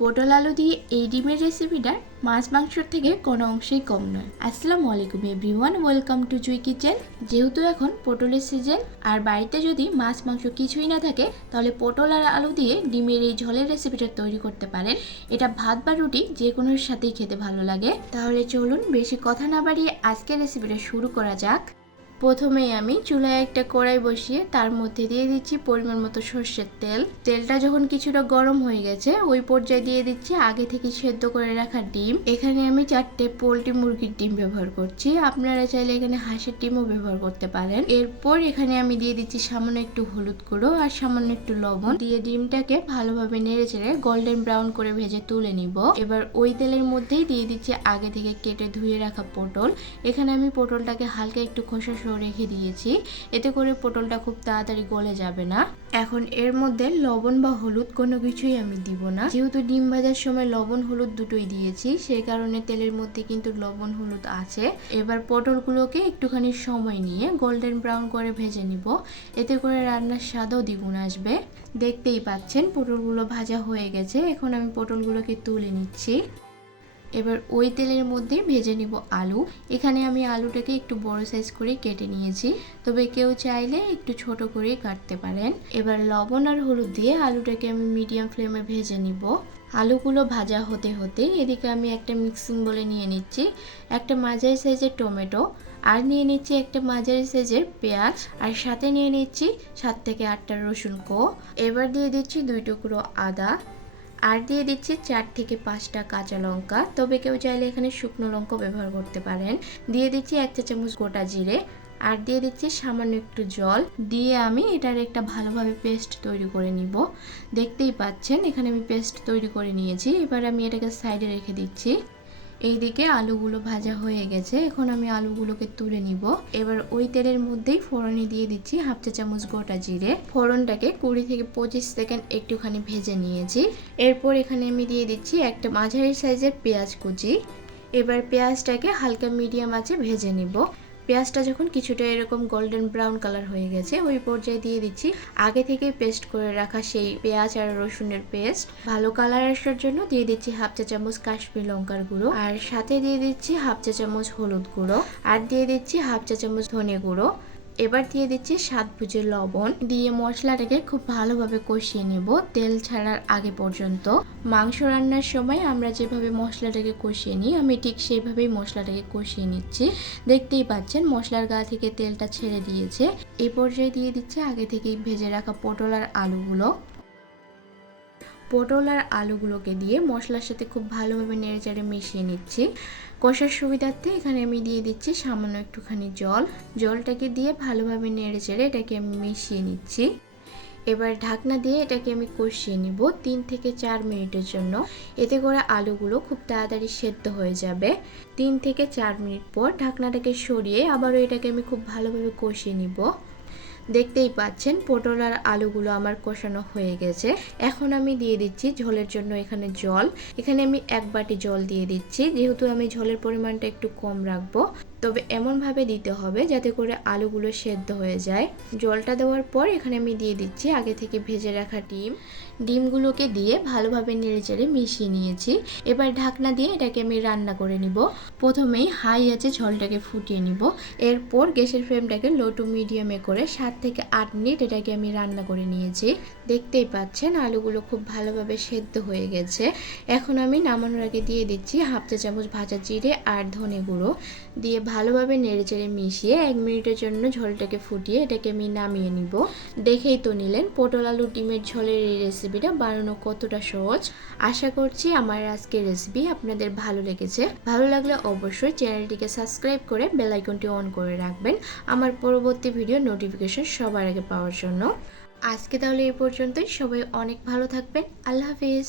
পটল আলু দিয়ে এই ডিমের রেসিপিটা মাছ মাংসর থেকে কোনো অংশেই কম নয়। আসসালামু আলাইকুম everyone, welcome to Jui kitchen. যেহেতু এখন পটলের সিজন আর বাড়িতে যদি মাছ মাংস কিছুই না থাকে, তাহলে পটল আর আলু দিয়ে ডিমের এই ঝোলের রেসিপিটা তৈরি করতে পারেন। এটা ভাত বা রুটি যে কোনোর সাথেই খেতে ভালো লাগে। তাহলে চলুন বেশি কথা না বাড়িয়ে আজকের রেসিপিটা শুরু করা যাক। প্রথমেই আমি চুলায় একটা কড়াই বসিয়ে তার মধ্যে দিয়ে দিচ্ছি পরিমাণ মতো সর্ষের তেল। তেলটা যখন কিছুটা গরম হয়ে গেছে, ওই পর্যায়ে দিয়ে দিচ্ছি আগে থেকে সেদ্ধ করে রাখা ডিম। এখানে আমি 4টে পোলট্রি মুরগির ডিম ব্যবহার করছি, আপনারা চাইলে এখানে হাঁসের ডিমও ব্যবহার করতে পারেন। এরপর এখানে আমি দিয়ে দিচ্ছি সামান্য একটু হলুদ গুঁড়ো আর সামান্য একটু লবণ দিয়ে ডিমটাকে ভালোভাবে নেড়ে চেড়ে গোল্ডেন ব্রাউন করে ভেজে তুলে নিব। এবার ওই তেলের মধ্যেই দিয়ে দিচ্ছি আগে থেকে কেটে ধুয়ে রাখা পটল। এখানে আমি পটলটাকে হালকা একটু খোসা সহ রেখে দিয়েছি, এতে করে পটলটা খুব তাড়াতাড়ি গলে যাবে না। এখন এর মধ্যে লবণ বা হলুদ কোনো কিছুই আমি দিব না, যেহেতু ডিম ভাজার সময় লবণ হলুদ দুটোই দিয়েছি, সেই কারণে তেলের মধ্যে কিন্তু লবণ হলুদ আছে। এবার পটলগুলোকে একটুখানি সময় নিয়ে গোল্ডেন ব্রাউন করে ভেজে নিব, এতে করে রান্নার স্বাদও দ্বিগুণ আসবে। দেখতেই পাচ্ছেন পটলগুলো ভাজা হয়ে গেছে। এখন আমি পটলগুলোকে তুলে নিচ্ছি। এবার ওই তেলের মধ্যে ভেজে নিব আলু। এখানে আমি আলুটাকে একটু বড় সাইজ করে কেটে নিয়েছি, তবে কেউ চাইলে একটু ছোট করে কাটতে পারেন। এবার লবণ আর হলুদ দিয়ে আলুটাকে আমি মিডিয়াম ফ্লেমে ভেজে নিব। আলুগুলো ভাজা হতে হতে এদিকে আমি একটা মিক্সিং বলে নিয়ে নিচ্ছি একটা মাঝারি সাইজের টমেটো, আর নিয়ে নিচ্ছি একটা মাঝারি সাইজের পেঁয়াজ, আর সাথে নিয়ে নিচ্ছি 7 থেকে 8টা রসুন কোয়া। এবার দিয়ে দিচ্ছি 2 টুকরো আদা, আর দিয়ে দিচ্ছি 4 থেকে 5টা কাঁচা লঙ্কা, তবে কেউ চাইলে এখানে শুকনো লঙ্কা ব্যবহার করতে পারেন। দিয়ে দিচ্ছি 1 চা চামচ গোটা জিরে, আর দিয়ে দিচ্ছি সামান্য একটু জল দিয়ে আমি এটার একটা ভালোভাবে পেস্ট তৈরি করে নিব। দেখতেই পাচ্ছেন এখানে আমি পেস্ট তৈরি করে নিয়েছি। এবার আমি এটাকে সাইডে রেখে দিচ্ছি। এইদিকে আলুগুলো ভাজা হয়ে গেছে, এখন আমি আলুগুলোকে তুলে নিব। এবার ওই তেলের মধ্যেই ফোড়নে দিয়ে দিচ্ছি 1/2 চা চামচ গোটা জিরে। ফোড়নটাকে 20 থেকে 25 সেকেন্ড একটুখানি ভেজে নিয়েছি। এরপর এখানে আমি দিয়ে দিচ্ছি একটা মাঝারি সাইজের পেঁয়াজ কুচি। এবার পেঁয়াজটাকে হালকা মিডিয়াম আঁচে ভেজে নিব। পেঁয়াজটা যখন কিছুটা এরকম গোল্ডেন ব্রাউন কালার হয়ে গেছে, ওই পর্যায়ে দিয়ে দিচ্ছি আগে থেকে পেস্ট করে রাখা সেই পেঁয়াজ আর রসুনের পেস্ট। ভালো কালার আসার জন্য দিয়ে দিচ্ছি 1/2 চা চামচ কাশ্মীরি লঙ্কার গুঁড়ো, আর সাথে দিয়ে দিচ্ছি 1/2 চা চামচ হলুদ গুঁড়ো, আর দিয়ে দিচ্ছি 1/2 চা চামচ ধনে গুঁড়ো। এবার দিয়ে দিচ্ছি স্বাদ বুঝে লবণ দিয়ে মশলাটাকে খুব ভালোভাবে কষিয়ে নেব তেল ছাড়ার আগে পর্যন্ত। মাংস রান্নার সময় আমরা যেভাবে মশলাটাকে কষিয়ে নিই, আমি ঠিক সেইভাবেই মশলাটাকে কষিয়ে নিচ্ছি। দেখতেই পাচ্ছেন মশলার গা থেকে তেলটা ছেড়ে দিয়েছে। এই পর্যায়ে দিয়ে দিচ্ছি আগে থেকেই ভেজে রাখা পটল আর আলুগুলো। পটল আর আলুগুলোকে দিয়ে মশলার সাথে খুব ভালোভাবে নেড়েচেড়ে মিশিয়ে নিচ্ছি। কষার সুবিধার্থে এখানে আমি দিয়ে দিচ্ছি সামান্য একটুখানি জল। জলটাকে দিয়ে ভালোভাবে নেড়েচেড়ে এটাকে আমি মিশিয়ে নিচ্ছি। এবার ঢাকনা দিয়ে এটাকে আমি কষিয়ে নিব 3 থেকে 4 মিনিটের জন্য, এতে করে আলুগুলো খুব তাড়াতাড়ি সেদ্ধ হয়ে যাবে। 3 থেকে 4 মিনিট পর ঢাকনাটাকে সরিয়ে আবারও এটাকে আমি খুব ভালোভাবে কষিয়ে নিব। দেখতেই পাচ্ছেন পটল আর আলুগুলো আমার কষানো হয়ে গেছে। এখন আমি দিয়ে দিচ্ছি ঝোলের জন্য এখানে জল। এখানে আমি 1 বাটি জল দিয়ে দিচ্ছি, যেহেতু আমি ঝোলের পরিমাণটা একটু কম রাখবো, তবে এমনভাবে দিতে হবে যাতে করে আলুগুলো সেদ্ধ হয়ে যায়। জলটা দেওয়ার পর এখানে আমি দিয়ে দিচ্ছি আগে থেকে ভেজে রাখা ডিমগুলোকে দিয়ে ভালোভাবে নেড়েচেড়ে মিশিয়ে নিয়েছি। এবার ঢাকনা দিয়ে এটাকে আমি রান্না করে নিব। প্রথমেই হাই আঁচে ঝোলটাকে ফুটিয়ে নিব, এরপর গ্যাসের ফ্লেমটাকে লো টু মিডিয়ামে করে 7 থেকে 8 মিনিট এটাকে আমি রান্না করে নিয়েছি। দেখতেই পাচ্ছেন আলুগুলো খুব ভালোভাবে সেদ্ধ হয়ে গেছে। এখন আমি নামানোর আগে দিয়ে দিচ্ছি 1/2 চা চামচ ভাজা জিরে আর ধনে গুঁড়ো দিয়ে ভালোভাবে নেড়েচেড়ে মিশিয়ে 1 মিনিটের জন্য ঝোলটাকে ফুটিয়ে এটাকে আমি নামিয়ে নিব। দেখেই তো নিলেন পটল আলু ডিমের ঝোলের এই রেসিপিটা বানানো কতটা সহজ। আশা করছি আমার আজকের রেসিপি আপনাদের ভালো লেগেছে। ভালো লাগলে অবশ্যই চ্যানেলটিকে সাবস্ক্রাইব করে বেল আইকনটি অন করে রাখবেন আমার পরবর্তী ভিডিও নোটিফিকেশন সবার আগে পাওয়ার জন্য। আজকে তাহলে এই পর্যন্তই। সবাই অনেক ভালো থাকবেন। আল্লাহ হাফিজ।